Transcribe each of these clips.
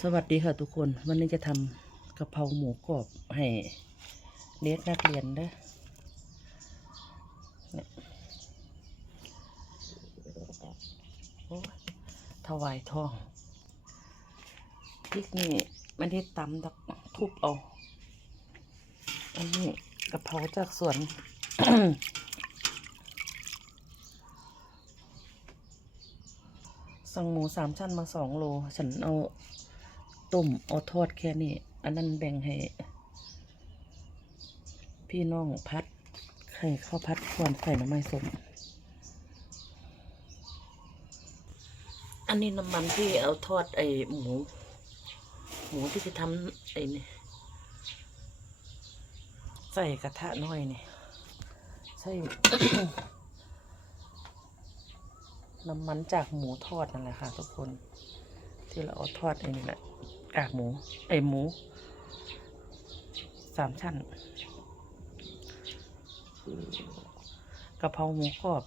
สวัสดีค่ะทุกคน วันนี้จะทำกะเพราหมูกรอบให้เด็กนักเรียนเด้อถวายทองพริกนี่ไม่ได้ตำดอกทุบเอา อันนี้กะเพราจากสวนสั่งหมูสามชั้นมาสองโล ฉันเอา ต้มเอาทอดแค่นี้ อันนั้นแบ่งให้ พี่น้องพัดไข่ข้าวพัดควรใส่น้ำมันสม อันนี้น้ำมันที่เอาทอดไอหมู หมูที่จะทำไอนี่ใส่กระทะน้อยนี่ใส่น้ำมันจากหมูทอดนั่นแหละค่ะทุกคน ที่เราเอาทอดไอ้นี่แหละกากหมูไอหมูสามชั้นกะเพราหมูกรอบ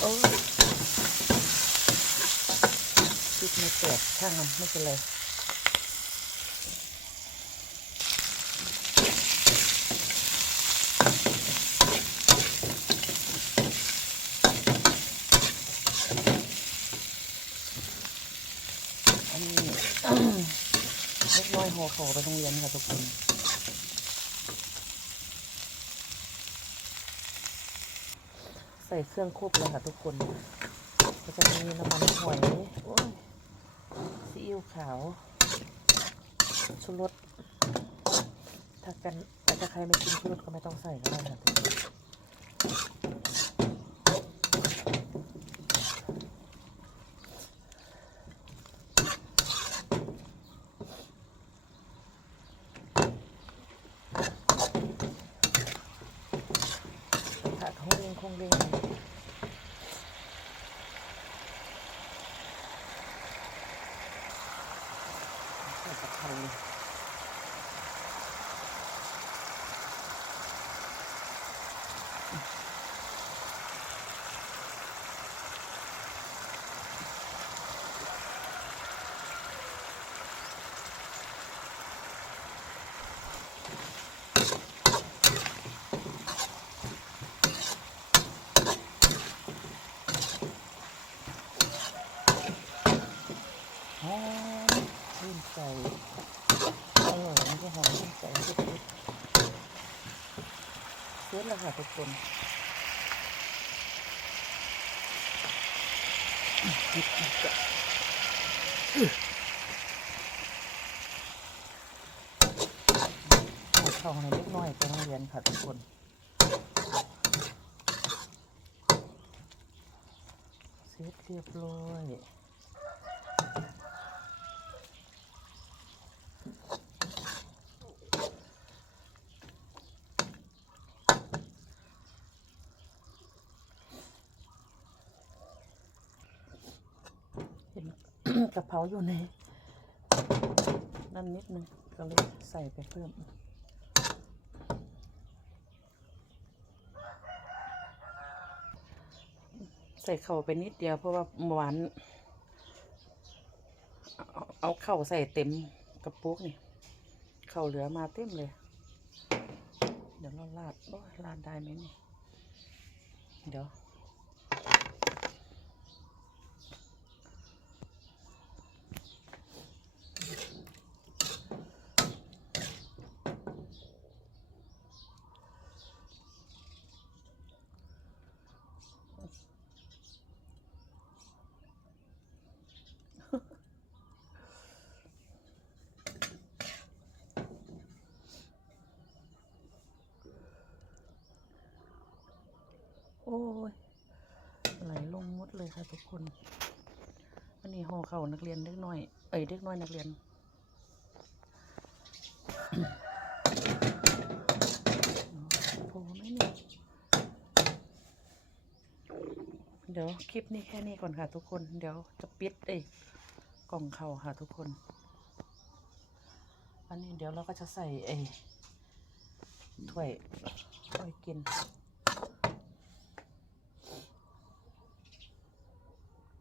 โอ้ยคิดไม่แตกช่างมันไม่เป็นไร อันนี้เล็กน้อยห่อเขาไปโรงเรียนค่ะทุกคนใส่เครื่องครบเลยค่ะทุกคน ก็จะมีน้ำมันหอยโอ้ยซีอิ๊วขาวชูรสถ้ากันแต่ถ้าใครไม่กินชูรสก็ไม่ต้องใส่ก็ได้ค่ะทุกคน ผัดคงเร่งคงเร่งใส่ตะไคร้ อมชื่นใจอร่อยมันก็หอมชื่นใจสุดๆเสร็จแล้วค่ะทุกคนปิดอีกอะหมดช่องให้เล็กน้อยไปโรงเรียนค่ะทุกคนเสร็จเรียบร้อย เห็น กระเพราอยู่ในนั่นนิดนึงก็เลยใส่ไปเพิ่มใส่เข่าไปนิดเดียวเพราะว่าหวาน เอาเอาเข่าใส่เต็มกระปุกนี่เข่าเหลือมาเต็มเลย เดี๋ยวเราลาดโอ้ยลาดได้ไหมนี่เดี๋ยว โอ้ยไหลลงมดเลยค่ะทุกคนอันนี้ห่อเข่านักเรียนเล็กน้อย เอ้ยเด็กน้อยนักเรียนโอ้ไม่เนี่ยเดี๋ยวคลิปนี้แค่นี้ก่อนค่ะทุกคน เดี๋ยวจะปิดไอ้กล่องเข่าค่ะทุกคน อันนี้เดี๋ยวเราก็จะใส่ไอ้ถ้วยถ้วยกิน